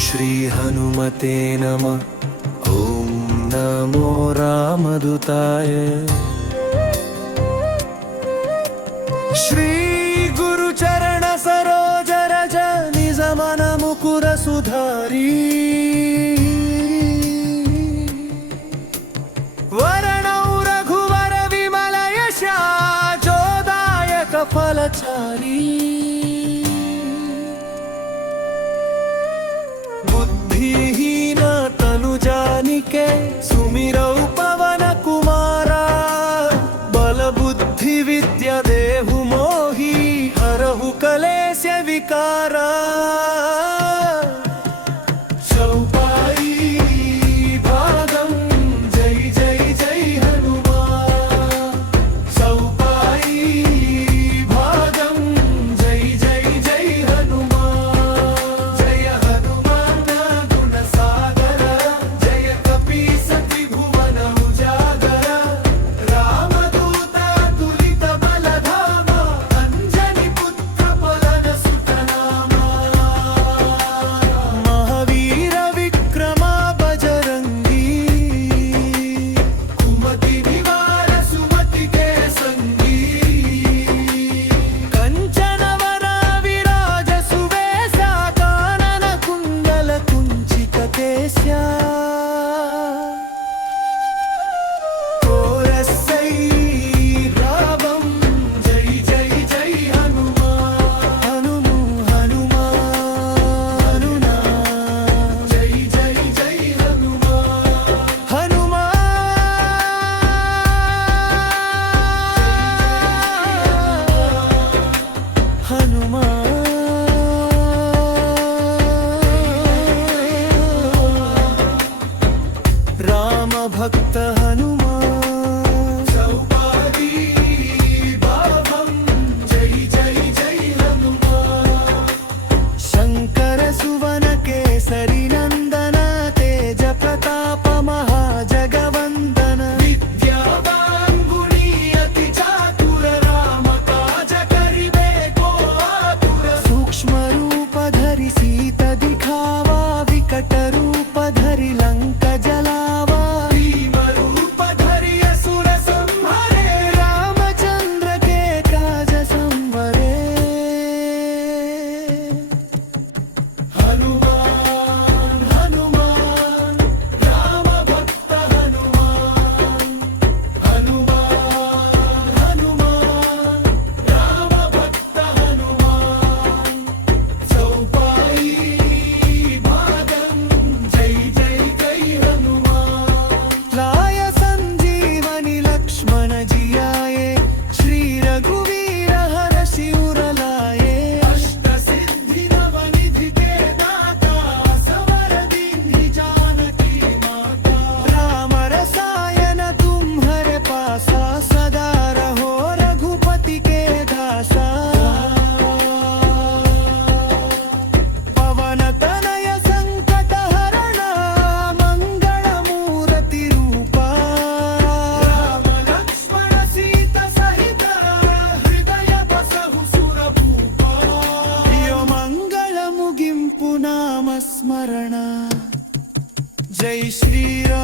श्री हनुमते नमः। ॐ नमो रामदूताय। श्री गुरु चरण सरोज रज निज मन मुकुर सुधारी। वरणौ रघुवर विमल यशा जोदायक फलचारी। बुद्धिहीन तनु जानिके सुमिरौ पवन कुमारा। बल बुद्धि विद्या देहु मोहि हरहु कलेश विकारा। राम भक्त हनुमान चौपादी बाबम जय जय जय हनुमान। शंकर सुवन केसरी नंदन तेज प्रताप महाजगवंदन। विद्यावान गुणी अति चातुर राम काज करिबे को आतुर। सूक्ष्म रूप धरि सीत दिखावा विकट रूप धरि लंक जला। नामस्मरण। जय श्री राम।